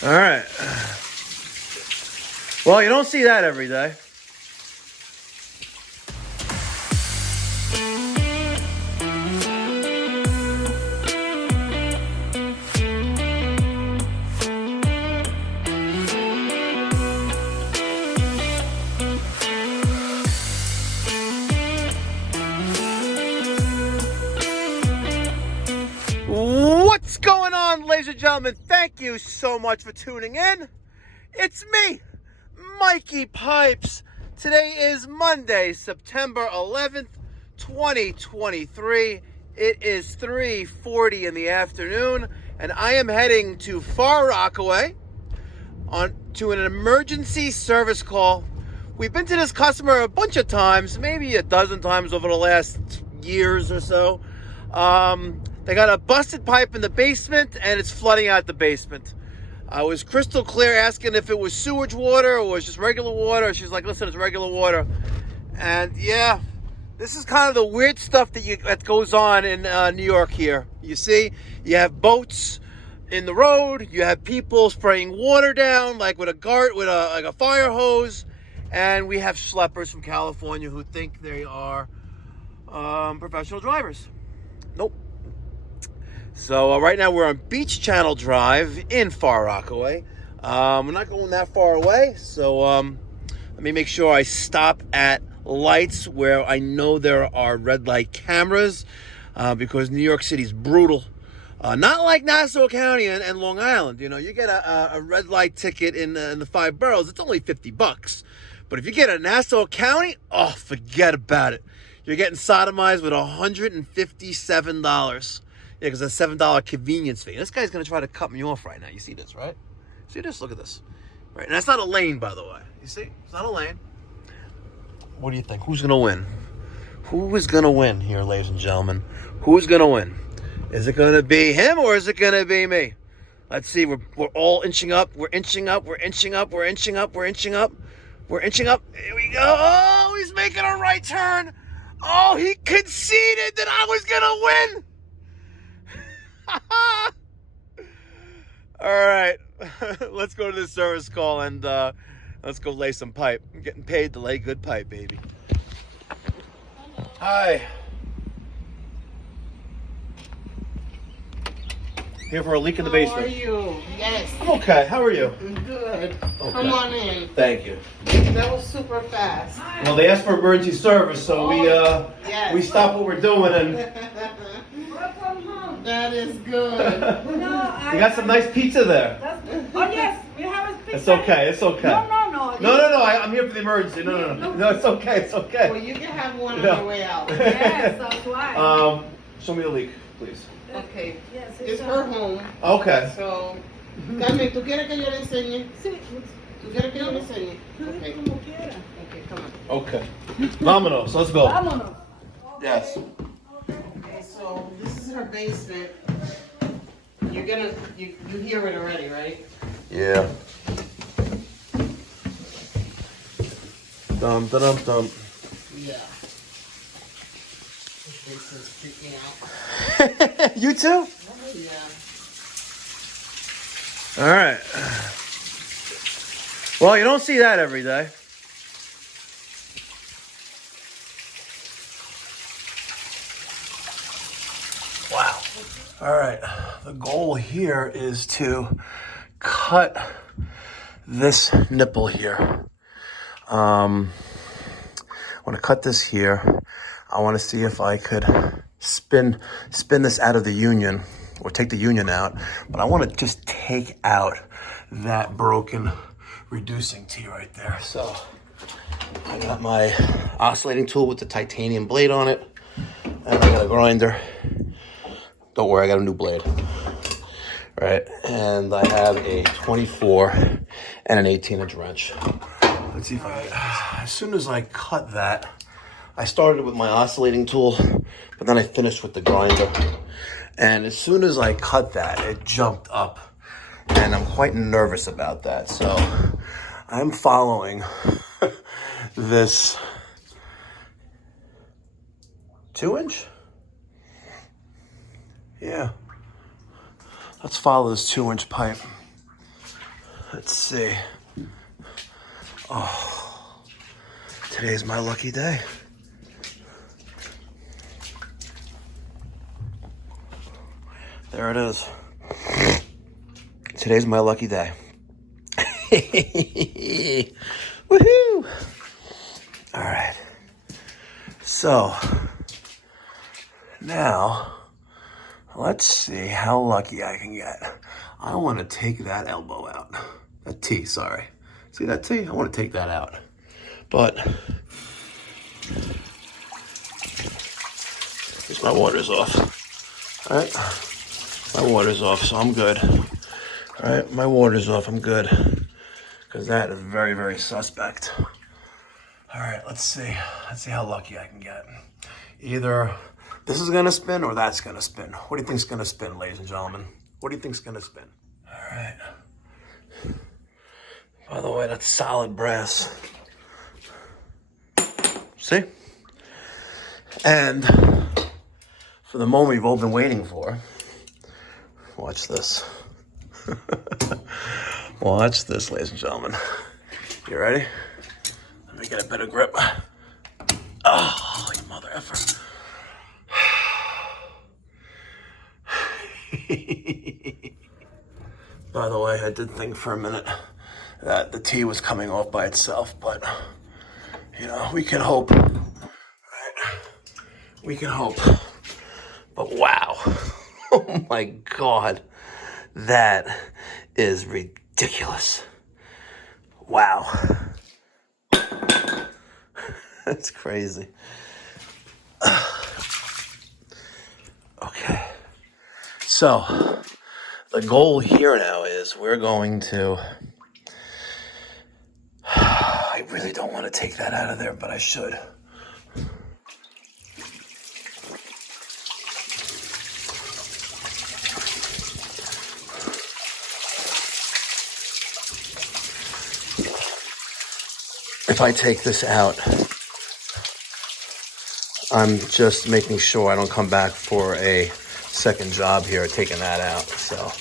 All right. Well, you don't see that every day. What's going on, ladies and gentlemen? Thank you so much for tuning in. It's me, Mikey Pipes. Today is Monday, September 11th, 2023. It is 3:40 in the afternoon, and I am heading to Far Rockaway to an emergency service call. We've been to this customer a bunch of times, maybe a dozen times over the last years or so. They got a busted pipe in the basement, and it's flooding out the basement. I was crystal clear asking if it was sewage water or was just regular water. She's like, listen, it's regular water. And yeah, this is kind of the weird stuff that goes on in New York here. You see, you have boats in the road. You have people spraying water down like with a fire hose. And we have schleppers from California who think they are professional drivers. Nope. So right now we're on Beach Channel Drive in Far Rockaway. We're not going that far away, so let me make sure I stop at lights where I know there are red light cameras because New York City's brutal. Not like Nassau County and Long Island. You know, you get a red light ticket in the 5 boroughs, it's only $50. But if you get a Nassau County, oh, forget about it. You're getting sodomized with $157. Yeah, because that's $7 convenience fee. This guy's going to try to cut me off right now. You see this, right? See this? Look at this. Right, and that's not a lane, by the way. You see? It's not a lane. What do you think? Who's going to win? Who is going to win here, ladies and gentlemen? Who's going to win? Is it going to be him or is it going to be me? Let's see. We're all inching up. We're inching up. We're inching up. We're inching up. We're inching up. We're inching up. Here we go. Oh, he's making a right turn. Oh, he conceded that I was going to win. All right, let's go to the service call and let's go lay some pipe. I'm getting paid to lay good pipe, baby. Hi. Here for a leak in the basement. How are you? Yes. I'm okay. How are you? Good. Okay. Come on in. Thank you. That was super fast. Well, they asked for emergency service, so yes. we stopped what we're doing and. That is good. You got some nice pizza there. Oh yes, we have a pizza. It's okay. It's okay. No. No. I'm here for the emergency. No. It's okay. It's okay. Well, you can have one on your way out. Yes, that's why. Show me the leak, please. Okay. Yes, It's her home. Okay. So, Carmen, ¿tú quieres que yo le enseñe? Sí. ¿Tú quieres que yo le enseñe? Okay. Como quiera. Okay, come on. Okay. Vámonos. Let's go. Vámonos. Yes. Okay, so this is her basement. You hear it already, right? Yeah. Dum. Yeah. This basement's freaking out. You too? Yeah. All right. Well, you don't see that every day. Wow. All right. The goal here is to cut this nipple here. I want to cut this here. I want to see if I could spin this out of the union or take the union out. But I want to just take out that broken reducing tee right there. So I got my oscillating tool with the titanium blade on it. And I got a grinder. Don't worry, I got a new blade. Right, and I have a 24 and an 18-inch wrench. Let's see if as soon as I cut that, I started with my oscillating tool, but then I finished with the grinder. And as soon as I cut that, it jumped up, and I'm quite nervous about that. So I'm following this 2-inch? Yeah. Let's follow this 2-inch pipe. Let's see. Oh, today's my lucky day. There it is. Today's my lucky day. Woohoo! All right. So, now, let's see how lucky I can get. I want to take that elbow out. That T, sorry. See that T? I want to take that out. But, because my water's off. All right? My water's off, so I'm good. All right? My water's off, I'm good. Because that is very, very suspect. All right, let's see. Let's see how lucky I can get. Either this is gonna spin or that's gonna spin. What do you think's gonna spin, ladies and gentlemen? What do you think's gonna spin? All right. By the way, that's solid brass. See? And for the moment we've all been waiting for, watch this. Watch this, ladies and gentlemen. You ready? Let me get a better grip. Oh, you mother effer. By the way, I did think for a minute that the T was coming off by itself, but, you know, we can hope. Right? We can hope. But wow. Oh my God. That is ridiculous. Wow. That's crazy. Okay. So, the goal here now is we're going to... I really don't want to take that out of there, but I should. If I take this out, I'm just making sure I don't come back for a second job here taking that out. So,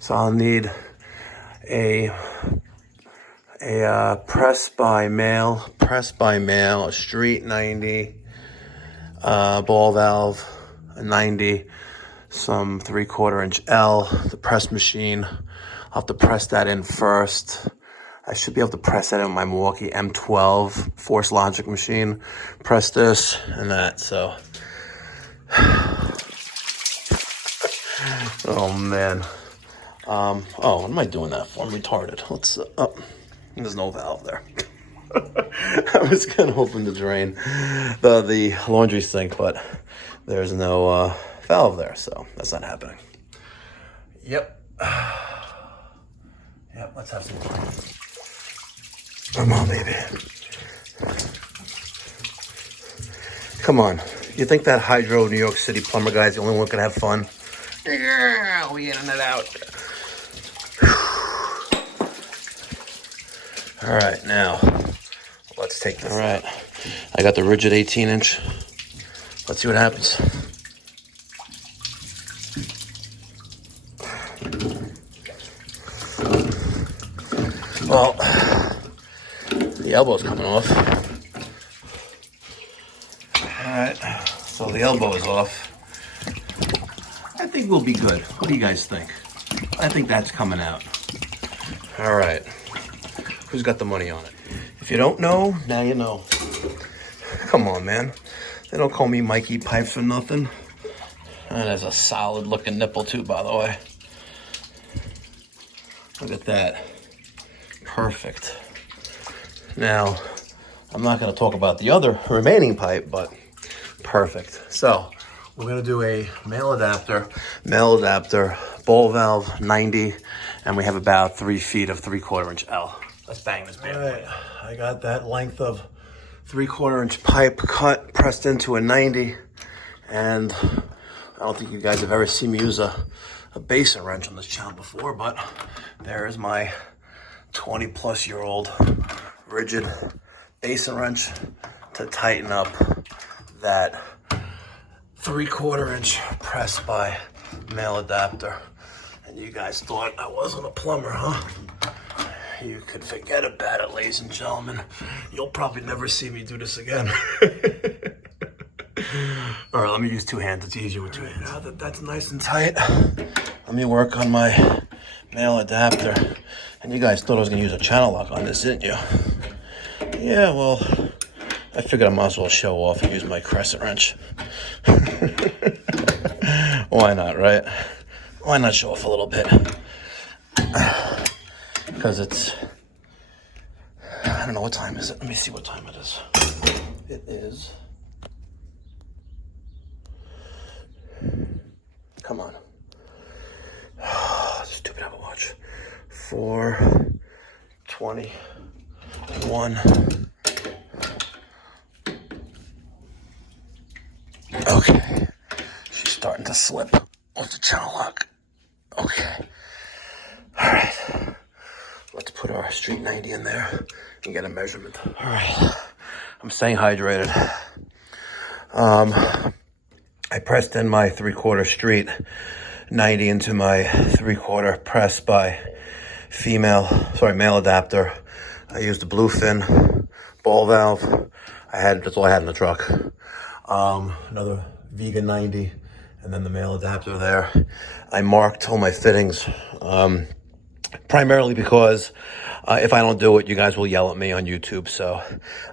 so I'll need a press by mail, a street 90, ball valve, a 90, some 3/4 inch L, the press machine. I'll have to press that in first. I should be able to press that in my Milwaukee M12 Force Logic machine. Press this and that, so. Oh man. Oh, what am I doing that for? I'm retarded. Let's, oh, there's no valve there. I was gonna open the drain, the laundry sink, but there's no valve there, so that's not happening. Yep. Yep, let's have some fun. Come on, baby. Come on. You think that Hydro New York City plumber guy's the only one who can have fun? Yeah, we getting it out. All right, now let's take this. All right, I got the rigid 18-inch. Let's see what happens. Well, the elbow's coming off. All right, so the elbow is off. I think we'll be good. What do you guys think? I think that's coming out. All right. Who's got the money on it? If you don't know, now you know. Come on, man. They don't call me Mikey Pipes for nothing. And there's a solid looking nipple too, by the way. Look at that. Perfect. Now, I'm not going to talk about the other remaining pipe, but perfect. So, we're going to do a male adapter, ball valve 90, and we have about 3 feet of 3/4 inch L. Let's bang this bad boy. All right, I got that length of 3/4 inch pipe cut, pressed into a 90, and I don't think you guys have ever seen me use a basin wrench on this channel before, but there is my 20-plus-year-old rigid basin wrench to tighten up that 3/4 inch press by male adapter. And you guys thought I wasn't a plumber, huh? You could forget about it, ladies and gentlemen. You'll probably never see me do this again. All right, let me use 2 hands. It's easier with 2 hands. Now that that's nice and tight, let me work on my male adapter. And you guys thought I was gonna use a channel lock on this, didn't you? Yeah, well, I figured I might as well show off and use my crescent wrench. Why not, right? Why not show off a little bit? Because it's, I don't know, what time is it? Let me see what time it is. It is, come on. Stupid Apple Watch. 4:21. Okay. She's starting to slip off the channel lock. Okay. All right. Let's put our street 90 in there and get a measurement. All right. I'm staying hydrated. I pressed in my 3/4 street 90 into my 3/4 press by male adapter. I used a bluefin ball valve. That's all I had in the truck. Another Viega 90, and then the male adapter there. I marked all my fittings, primarily because if I don't do it, you guys will yell at me on YouTube. So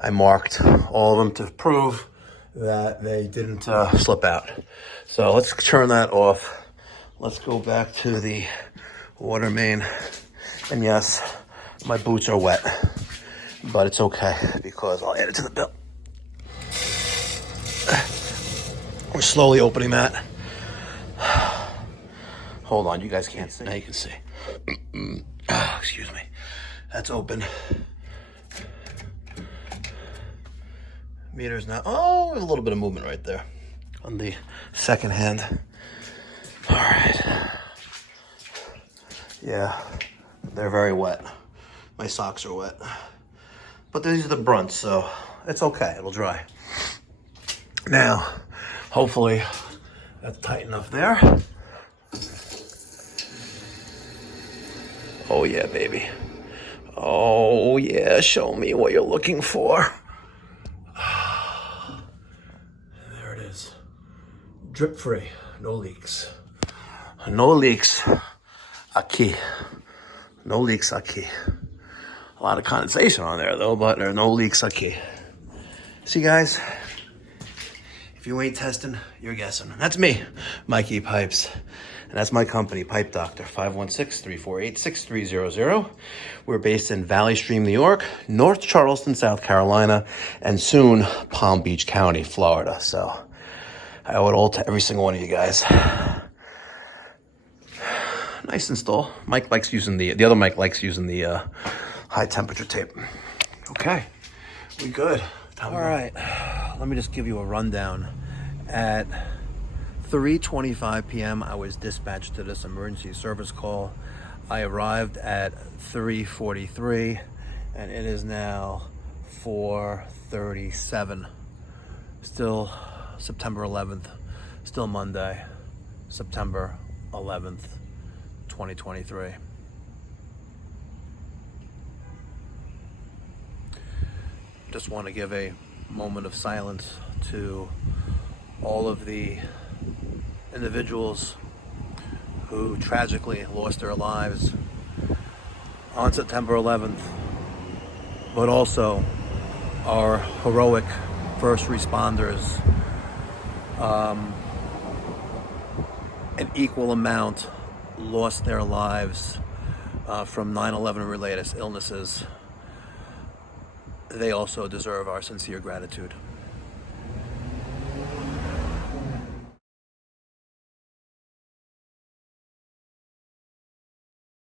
I marked all of them to prove that they didn't slip out. So let's turn that off. Let's go back to the water main. And yes, my boots are wet, but it's okay because I'll add it to the bill. We're slowly opening that. Hold on, you guys can't see. Now you can see. Excuse me. That's open. Meters now. Oh, a little bit of movement right there on the second hand. All right. Yeah, they're very wet. My socks are wet. But these are the brunts, so it's okay. It'll dry. Now, hopefully, that's tight enough there. Oh, yeah, baby. Oh, yeah, show me what you're looking for. There it is. Drip free, no leaks. No leaks. Aquí. No leaks aquí. A lot of condensation on there, though, but there are no leaks aquí. See, guys? If you ain't testing, you're guessing. That's me, Mikey Pipes. And that's my company, Pipe Doctor, 516-348-6300. We're based in Valley Stream, New York, North Charleston, South Carolina, and soon Palm Beach County, Florida. So I owe it all to every single one of you guys. Nice install. Mike likes using the other Mike likes using the high temperature tape. Okay, we good. All right, let me just give you a rundown. At 3:25 p.m. I was dispatched to this emergency service call. I arrived at 3:43 and it is now 4:37. Still September 11th, still Monday, September 11th, 2023. Just want to give a moment of silence to all of the individuals who tragically lost their lives on September 11th, but also our heroic first responders, an equal amount lost their lives from 9/11 related illnesses. They also deserve our sincere gratitude.